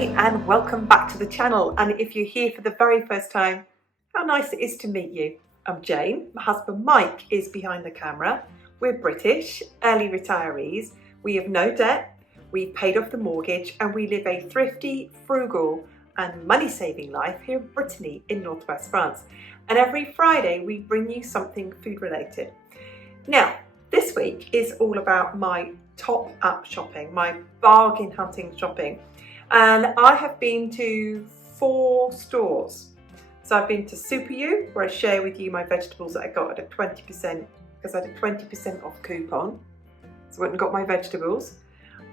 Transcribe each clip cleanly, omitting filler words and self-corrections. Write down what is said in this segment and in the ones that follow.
everybody and welcome back to the channel. And if you're here for the very first time, how nice it is to meet you. I'm Jane, my husband Mike is behind the camera. We're British, early retirees, we have no debt, we've paid off the mortgage and we live a thrifty, frugal and money-saving life here in Brittany in northwest France. And every Friday we bring you something food related. Now, this week is all about my top up shopping, my bargain hunting shopping. And I have been to 4 stores. So I've been to Super U, where I share with you my vegetables that I got at a 20%, because I had a 20% off coupon. So I went and got my vegetables.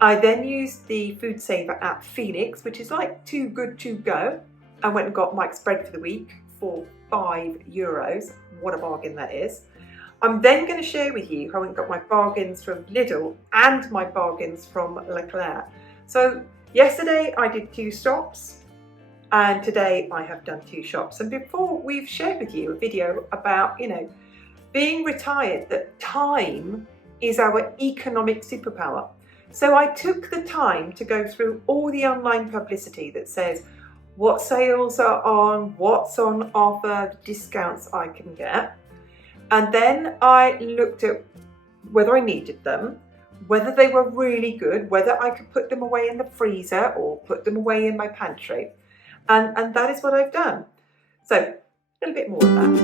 I then used the food saver app Phoenix, which is like too good to go. I went and got Mike's bread for the week for €5. What a bargain that is. I'm then going to share with you how I got my bargains from Lidl and my bargains from Leclerc. So yesterday I did 2 stops and today I have done 2 shops. And before we've shared with you a video about, being retired, that time is our economic superpower. So I took the time to go through all the online publicity that says what sales are on, what's on offer, the discounts I can get. And then I looked at whether I needed them, whether they were really good, whether I could put them away in the freezer or put them away in my pantry. And that is what I've done. So a little bit more of that.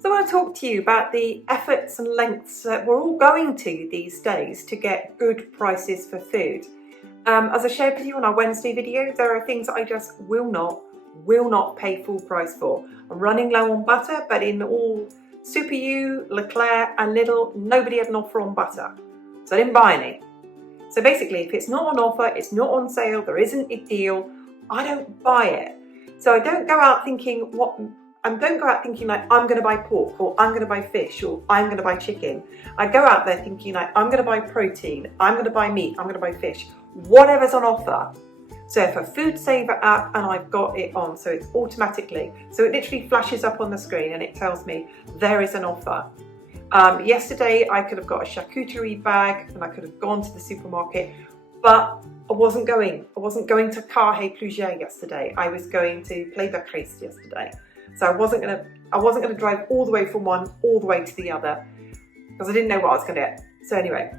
So I want to talk to you about the efforts and lengths that we're all going to these days to get good prices for food. As I shared with you on our Wednesday video, there are things that I just will not pay full price for. I'm running low on butter, but in all Super U, Leclerc and Lidl, nobody had an offer on butter. So I didn't buy any. So basically, if it's not on offer, it's not on sale, there isn't a deal, I don't buy it. So I don't go out thinking like I'm going to buy pork or I'm going to buy fish or I'm going to buy chicken. I go out there thinking like I'm going to buy protein, I'm going to buy meat, I'm going to buy fish, whatever's on offer. So if a food saver app and I've got it on, so it's automatically, so it literally flashes up on the screen and it tells me there is an offer. Yesterday I could have got a charcuterie bag and I could have gone to the supermarket, but I wasn't going to Carré Plusier yesterday. I was going to Play Bacris yesterday. So I wasn't gonna drive all the way from one all the way to the other because I didn't know what I was gonna get. So anyway,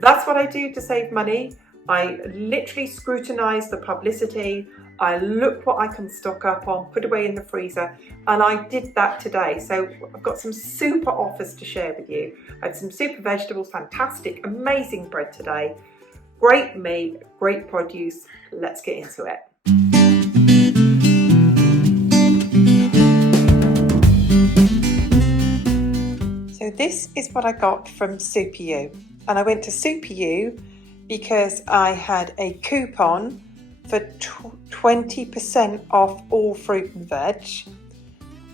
that's what I do to save money. I literally scrutinise the publicity. I look what I can stock up on, put away in the freezer, and I did that today. So I've got some super offers to share with you. I had some super vegetables, fantastic, amazing bread today. Great meat, great produce. Let's get into it. So this is what I got from Super U. And I went to Super U because I had a coupon for 20% off all fruit and veg,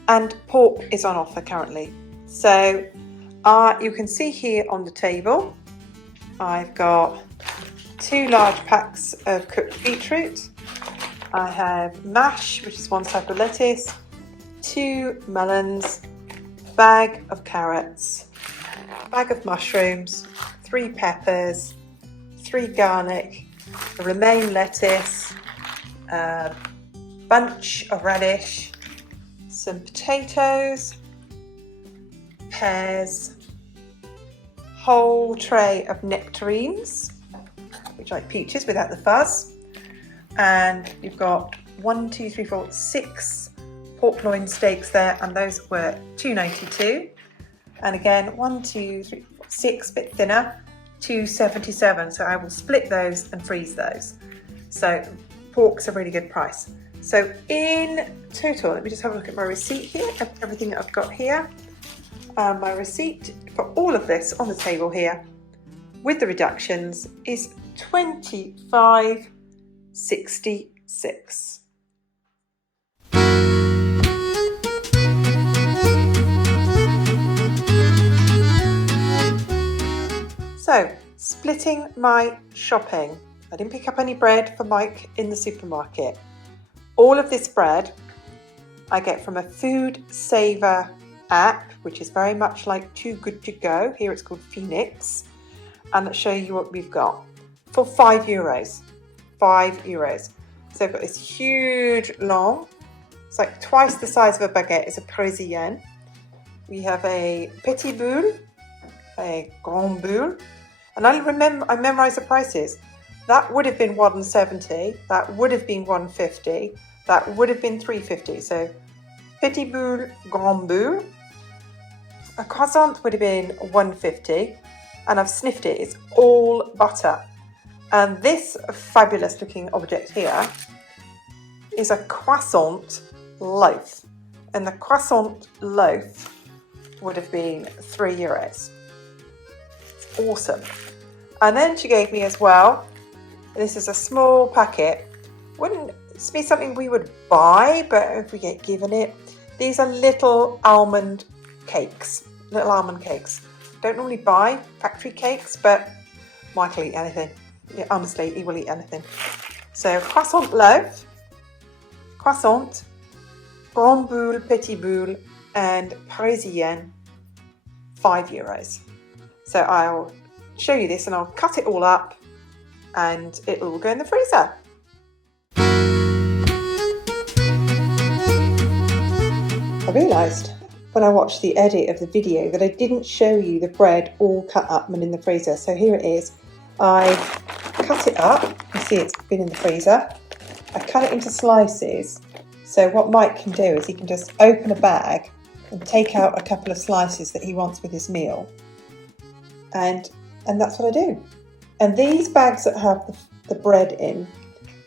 and pork is on offer currently. So you can see here on the table I've got 2 large packs of cooked beetroot. I have mash, which is 1 type of lettuce, 2 melons, bag of carrots, bag of mushrooms, 3 peppers, 3 garlic, a romaine lettuce, a bunch of radish, some potatoes, pears, whole tray of nectarines, which are like peaches without the fuzz, and you've got 6 pork loin steaks there, and those were $2.92, and again 6, a bit thinner, $2.77. So I will split those and freeze those. So pork's a really good price. So in total, let me just have a look at my receipt here, everything that I've got here. My receipt for all of this on the table here with the reductions is $25.66. So, splitting my shopping. I didn't pick up any bread for Mike in the supermarket. All of this bread I get from a food saver app, which is very much like Too Good To Go. Here it's called Phoenix. and show you what we've got for €5. €5. So I've got this huge long, it's like twice the size of a baguette, it's a BERRIEN. We have a petit boule, a grand boule, and I memorised the prices. That would have been $1.70, that would have been $1.50, that would have been $3.50. So petit boule, grand boule. A croissant would have been $1.50, and I've sniffed it, it's all butter. And this fabulous looking object here is a croissant loaf, and the croissant loaf would have been €3. It's awesome. And then she gave me as well, this is a small packet, wouldn't be something we would buy, but if we get given it, these are little almond cakes. Don't normally buy factory cakes, but Mike will eat anything. Yeah, honestly, he will eat anything. So croissant loaf, croissant, grand boule, petit boule, and BERRIEN, €5. So I'll show you this and I'll cut it all up and it will go in the freezer. I realised when I watched the edit of the video that I didn't show you the bread all cut up and in the freezer. So here it is. I've cut it up. You see it's been in the freezer. I cut it into slices. So what Mike can do is he can just open a bag and take out a couple of slices that he wants with his meal. And that's what I do. And these bags that have the bread in,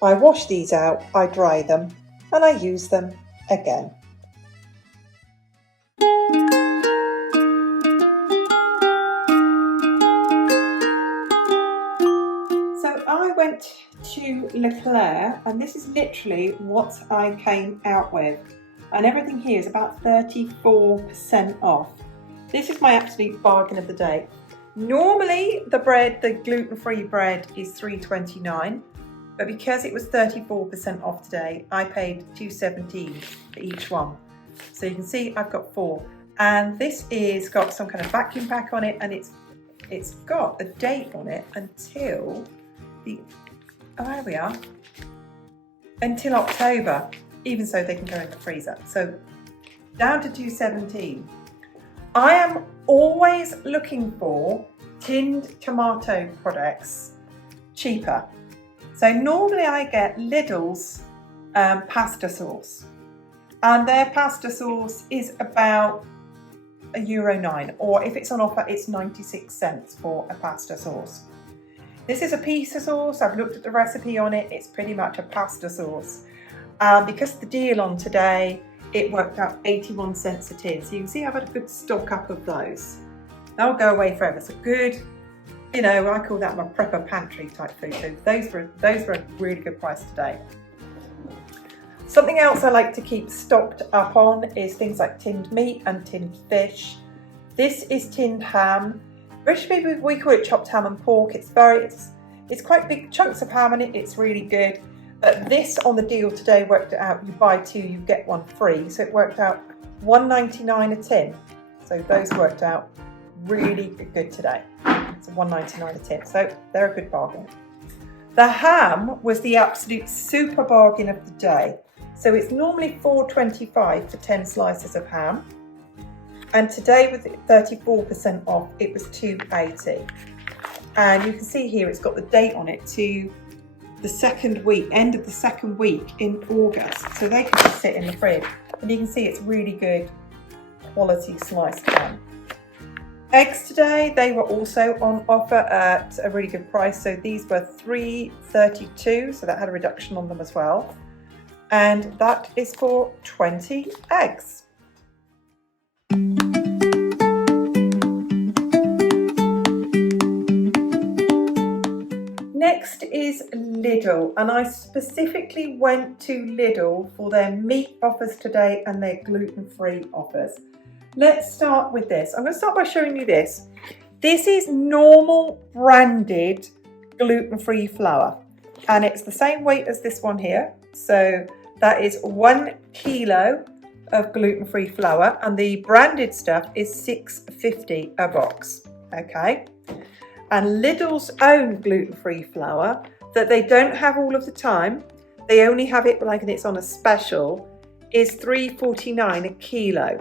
I wash these out, I dry them, and I use them again. I went to E.Leclerc, and this is literally what I came out with, and everything here is about 34% off. This is my absolute bargain of the day. Normally the bread, the gluten-free bread, is $3.29, but because it was 34% off today, I paid $2.17 for each one. So you can see I've got 4, and this is got some kind of vacuum pack on it, and it's got a date on it until there we are, until October. Even so, they can go in the freezer. So down to $2.17. I am always looking for tinned tomato products cheaper. So normally I get Lidl's pasta sauce, and their pasta sauce is about €1.09, or if it's on offer, it's 96 cents for a pasta sauce. This is a pizza sauce. I've looked at the recipe on it. It's pretty much a pasta sauce. Because of the deal on today, it worked out 81 cents a tin. So you can see I've had a good stock up of those. They'll go away forever. So good, you know, I call that my prepper pantry type food. So those were a really good price today. Something else I like to keep stocked up on is things like tinned meat and tinned fish. This is tinned ham. British people, we call it chopped ham and pork. It's quite big chunks of ham in it. It's really good. But this on the deal today worked it out. You buy 2, you get 1 free. So it worked out $1.99 a tin. So those worked out really good today. It's $1.99 a tin. So they're a good bargain. The ham was the absolute super bargain of the day. So it's normally $4.25 for 10 slices of ham. And today with it 34% off, it was $2.80. And you can see here it's got the date on it to the second week, end of the second week in August. So they can just sit in the fridge. And you can see it's really good quality sliced ham. Eggs today, they were also on offer at a really good price. So these were $3.32, so that had a reduction on them as well. And that is for 20 eggs. Next is Lidl, and I specifically went to Lidl for their meat offers today and their gluten-free offers. Let's start with this. I'm going to start by showing you this. This is normal branded gluten-free flour, and it's the same weight as this one here. So that is 1 kilo of gluten-free flour, and the branded stuff is $6.50 a box. Okay. and Lidl's own gluten-free flour that they don't have all of the time, they only have it like it's on a special, is $3.49 a kilo.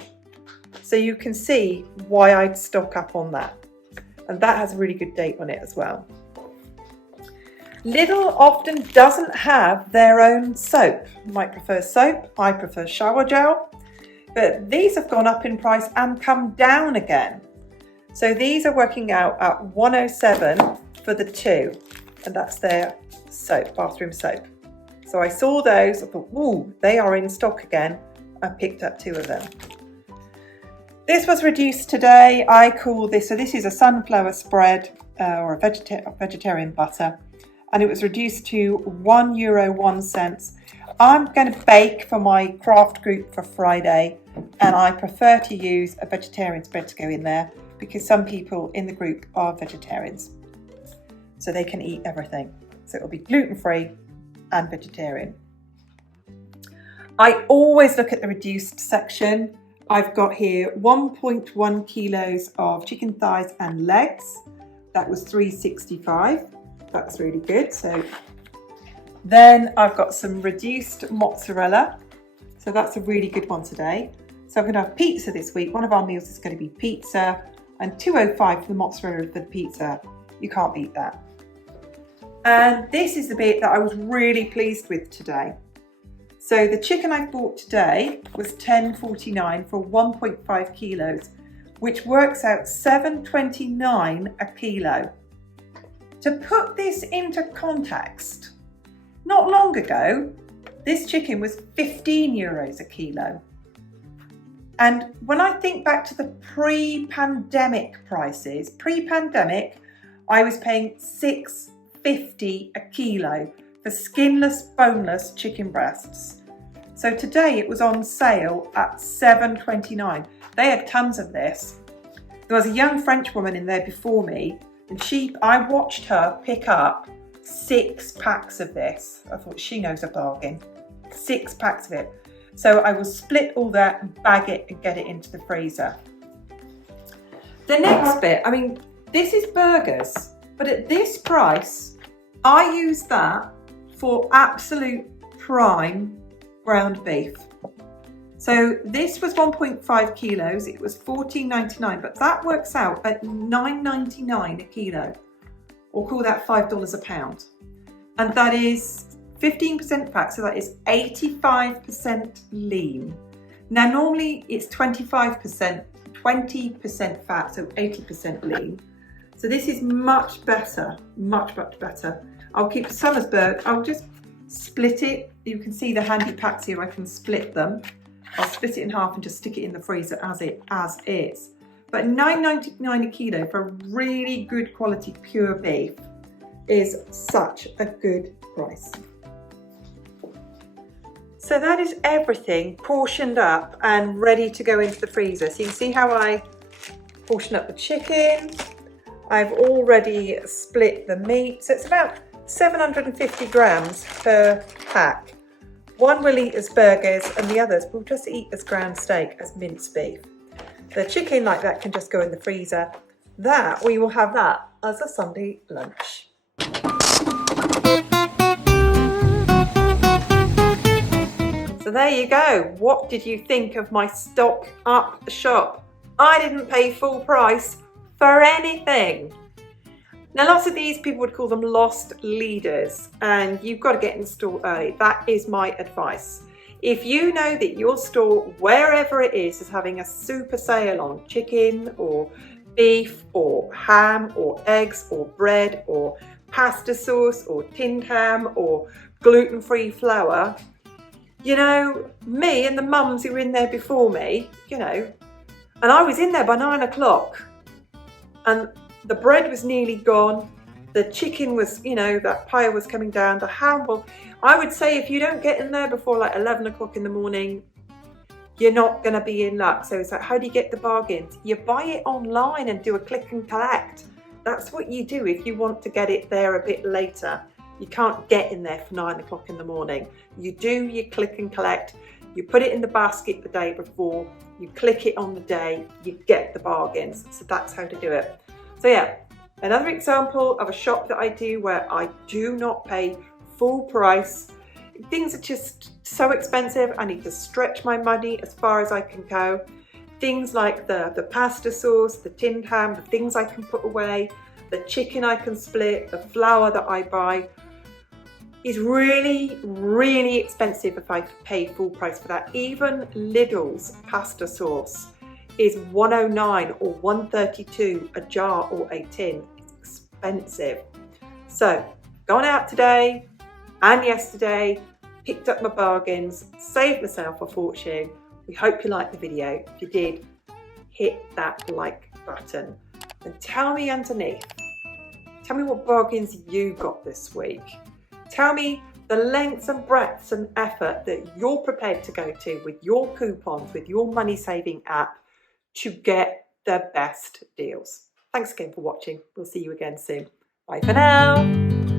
So you can see why I'd stock up on that. And that has a really good date on it as well. Lidl often doesn't have their own soap. You might prefer soap, I prefer shower gel, but these have gone up in price and come down again. So these are working out at $107 for the 2, and that's their soap, bathroom soap. So I saw those, I thought, ooh, they are in stock again. I picked up 2 of them. This was reduced today. I call this, so this is a sunflower spread or a vegetarian butter, and it was reduced to €1.01. I'm going to bake for my craft group for Friday, and I prefer to use a vegetarian spread to go in there because some people in the group are vegetarians, so they can eat everything. So it'll be gluten-free and vegetarian. I always look at the reduced section. I've got here 1.1 kilos of chicken thighs and legs. That was $3.65. That's really good. So then I've got some reduced mozzarella. So that's a really good one today. So I'm going to have pizza this week. One of our meals is going to be pizza, and $2.05 for the mozzarella for the pizza. You can't beat that. And this is the bit that I was really pleased with today. So the chicken I bought today was $10.49 for 1.5 kilos, which works out $7.29 a kilo. To put this into context, not long ago, this chicken was €15 a kilo. And when I think back to the pre-pandemic prices, pre-pandemic, I was paying $6.50 a kilo for skinless, boneless chicken breasts. So today it was on sale at $7.29. They had tons of this. There was a young French woman in there before me, and I watched her pick up 6 packs of this. I thought, she knows a bargain. 6 packs of it. So I will split all that and bag it and get it into the freezer. The next bit, I mean, this is burgers, but at this price, I use that for absolute prime ground beef. So this was 1.5 kilos, it was $14.99, but that works out at $9.99 a kilo, or call that $5 a pound. And that is 15% fat, so that is 85% lean. Now normally it's 20% fat, so 80% lean. So this is much better, much better. I'll keep some as burgers. I'll just split it. You can see the handy packs here, I can split them. I'll split it in half and just stick it in the freezer as is. But $9.99 a kilo for really good quality pure beef is such a good price. So that is everything portioned up and ready to go into the freezer. So you can see how I portion up the chicken. I've already split the meat. So it's about 750 grams per pack. One we'll eat as burgers and the others we'll just eat as ground steak, as minced beef. The chicken like that can just go in the freezer. That, we will have that as a Sunday lunch. So there you go. What did you think of my stock up shop? I didn't pay full price for anything. Now lots of these people would call them lost leaders, and you've got to get in the store early. That is my advice. If you know that your store, wherever it is having a super sale on chicken or beef or ham or eggs or bread or pasta sauce or tinned ham or gluten-free flour, you know, me and the mums who were in there before me, you know, and I was in there by 9 o'clock and the bread was nearly gone. The chicken was, you know, that pile was coming down. The ham, well, I would say if you don't get in there before like 11 o'clock in the morning, you're not going to be in luck. So it's like, how do you get the bargains? You buy it online and do a click and collect. That's what you do if you want to get it there a bit later. You can't get in there for 9 o'clock in the morning. You do your click and collect. You put it in the basket the day before. You click it on the day. You get the bargains. So that's how to do it. So yeah, Another example of a shop that I do where I do not pay full price. Things are just so expensive, I need to stretch my money as far as I can go. Things like the pasta sauce, the tinned ham, the things I can put away, the chicken I can split, the flour that I buy is really, really expensive if I pay full price for that. Even Lidl's pasta sauce is $1.09 or $1.32 a jar or a tin. It's expensive. So, gone out today and yesterday, picked up my bargains, saved myself a fortune. We hope you liked the video. If you did, hit that like button and tell me underneath, tell me what bargains you got this week. Tell me the lengths and breadths and effort that you're prepared to go to with your coupons, with your money saving app to get the best deals. Thanks again for watching. We'll see you again soon. Bye for now.